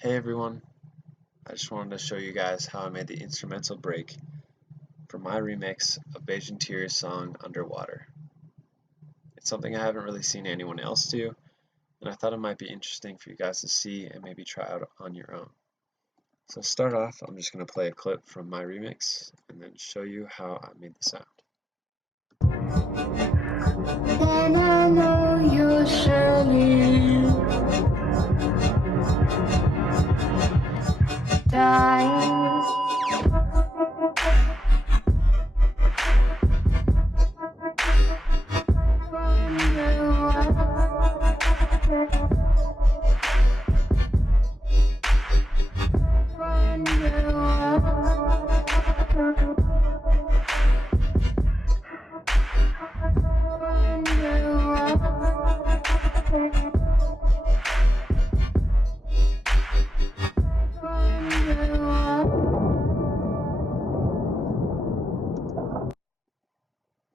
Hey everyone, I just wanted to show you guys how I made the instrumental break for my remix of Beige Interior's song Underwater. It's something I haven't really seen anyone else do, and I thought it might be interesting for you guys to see and maybe try out on your own. So to start off, I'm just going to play a clip from my remix and then show you how I made the sound. And I know you'll surely die.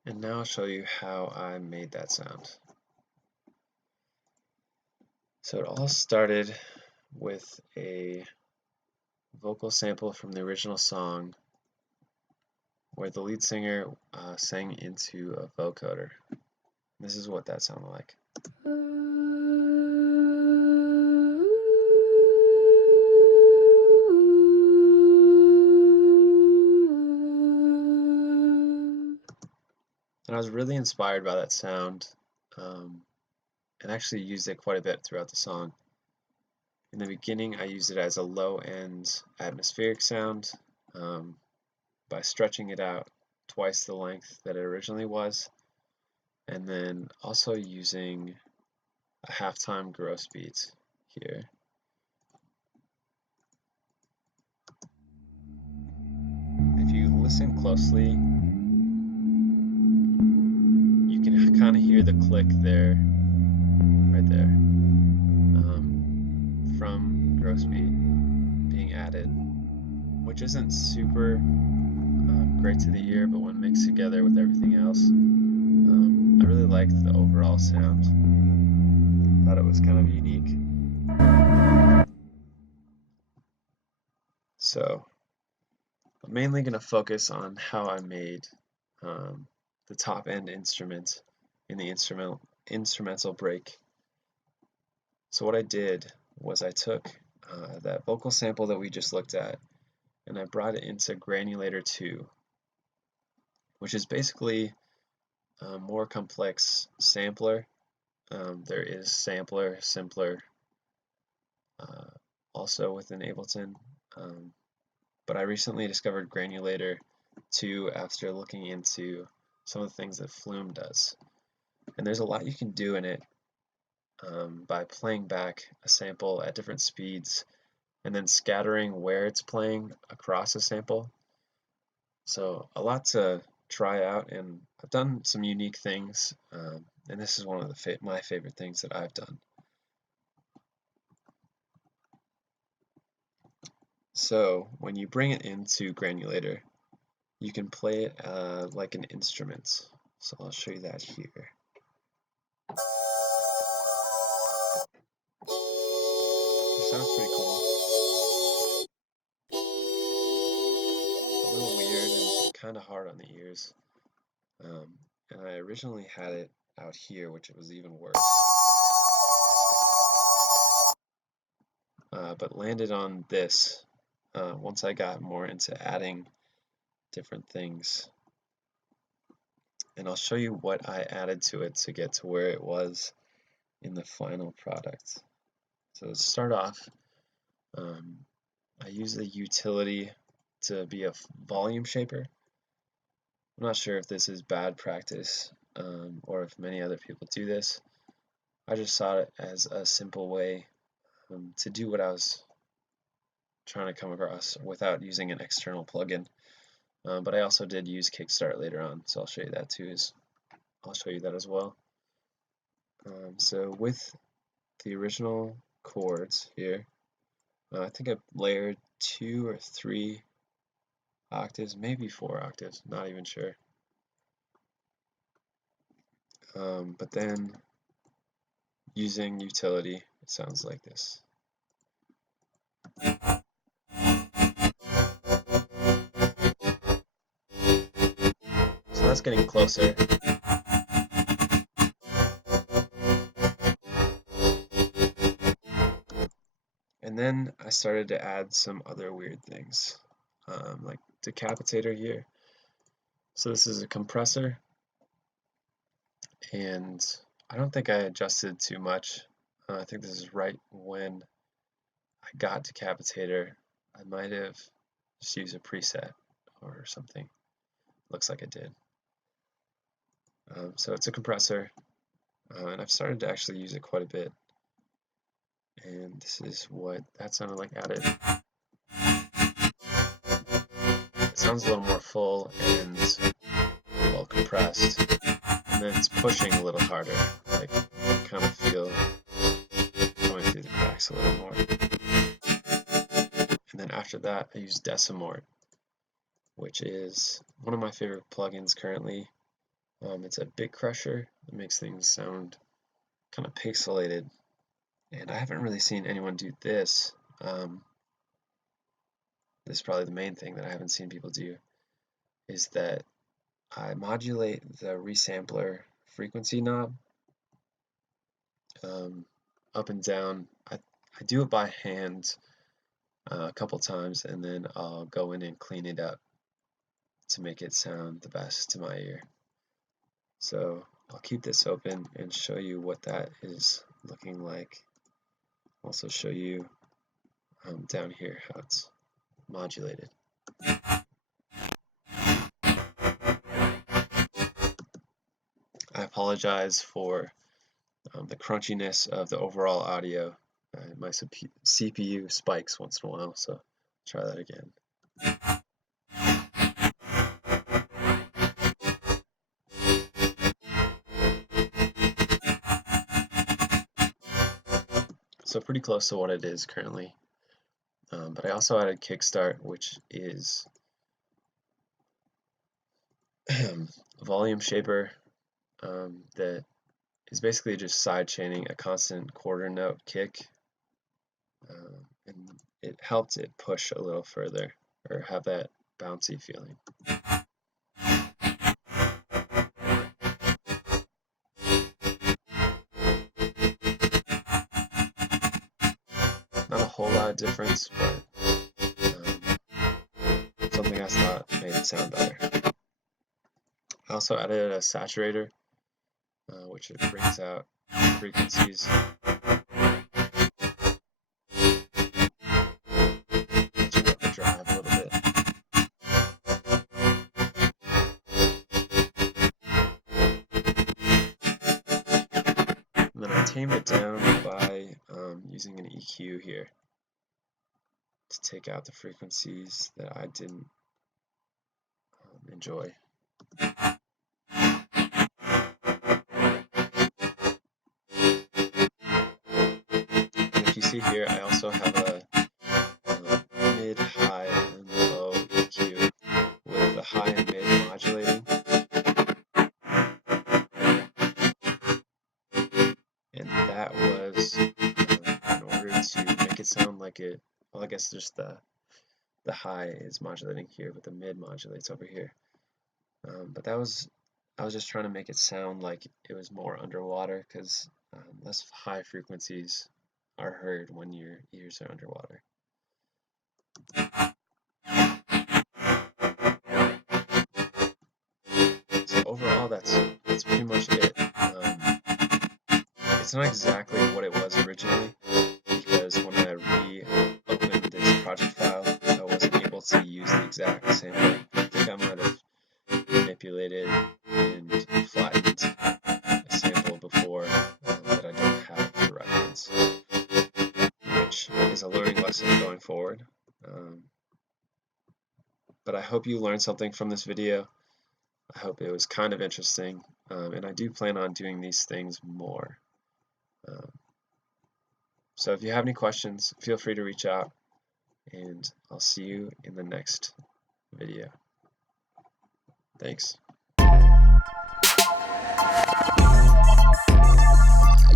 And now I'll show you how I made that sound. So it all started with a vocal sample from the original song where the lead singer sang into a vocoder. This is what that sounded like. And I was really inspired by that sound and actually used it quite a bit throughout the song. In the beginning, I used it as a low-end atmospheric sound by stretching it out twice the length that it originally was, and then also using a halftime gross beat here. If you listen closely, you can kind of hear the click there, right there, from gross beat being added, which isn't super great to the ear, but when mixed together with everything else, I really liked the overall sound. Thought it was kind of unique. So I'm mainly going to focus on how I made the top end instrument in the instrumental break. So what I did was I took that vocal sample that we just looked at and I brought it into Granulator 2, which is basically a more complex sampler. There is sampler, simpler, also within Ableton, but I recently discovered Granulator 2 after looking into some of the things that Flume does. And there's a lot you can do in it by playing back a sample at different speeds and then scattering where it's playing across a sample. So a lot to try out, and I've done some unique things, and this is one of my favorite things that I've done. So when you bring it into Granulator, you can play it like an instrument. So I'll show you that here. It sounds pretty cool. A little weird and kind of hard on the ears. And I originally had it out here, which it was even worse. But landed on this once I got more into adding different things. And I'll show you what I added to it to get to where it was in the final product. So to start off, I use the utility to be a volume shaper. I'm not sure if this is bad practice or if many other people do this. I just saw it as a simple way to do what I was trying to come across without using an external plugin. But I also did use Kickstart later on, so I'll show you that too. I'll show you that as well. So with the original chords here, I think I layered 2 or 3 octaves, maybe 4 octaves, not even sure. But then using utility, it sounds like this. So that's getting closer. And then I started to add some other weird things, like decapitator here. So this is a compressor, and I don't think I adjusted too much. I think this is right when I got decapitator. I might have just used a preset or something. Looks like I did. So it's a compressor, and I've started to actually use it quite a bit. And this is what that sounded like added. It sounds a little more full and well compressed, and then it's pushing a little harder, like you kind of feel going through the cracks a little more. And then after that I use Decimort, which is one of my favorite plugins currently. It's a bit crusher. It makes things sound kind of pixelated, and I haven't really seen anyone do this. This is probably the main thing that I haven't seen people do, is that I modulate the resampler frequency knob up and down. I do it by hand a couple times, and then I'll go in and clean it up to make it sound the best to my ear. So I'll keep this open and show you what that is looking like. Also show you down here how it's modulated. I apologize for the crunchiness of the overall audio. My CPU spikes once in a while, so try that again. So pretty close to what it is currently. But I also added Kickstart, which is a volume shaper that is basically just side chaining a constant quarter note kick, and it helped it push a little further or have that bouncy feeling. Not a whole lot of difference, but something I thought made it sound better. I also added a saturator, which it brings out frequencies. Turn up the drive a little bit. And then I tamed it down by using an EQ here to take out the frequencies that I didn't enjoy. And if you see here, I also have a mid, high, and low EQ with the high and mid modulating. And that was in order to make it sound like it, well, I guess just the high is modulating here, but the mid modulates over here. But I was just trying to make it sound like it was more underwater, because less high frequencies are heard when your ears are underwater. So overall, that's pretty much it. It's not exactly what it was originally, because when I reopened this project file, I wasn't able to use the exact sample. I think I might have manipulated and flattened a sample before that I don't have to reference, which is a learning lesson going forward. But I hope you learned something from this video. I hope it was kind of interesting, and I do plan on doing these things more. So if you have any questions, feel free to reach out, and I'll see you in the next video. Thanks.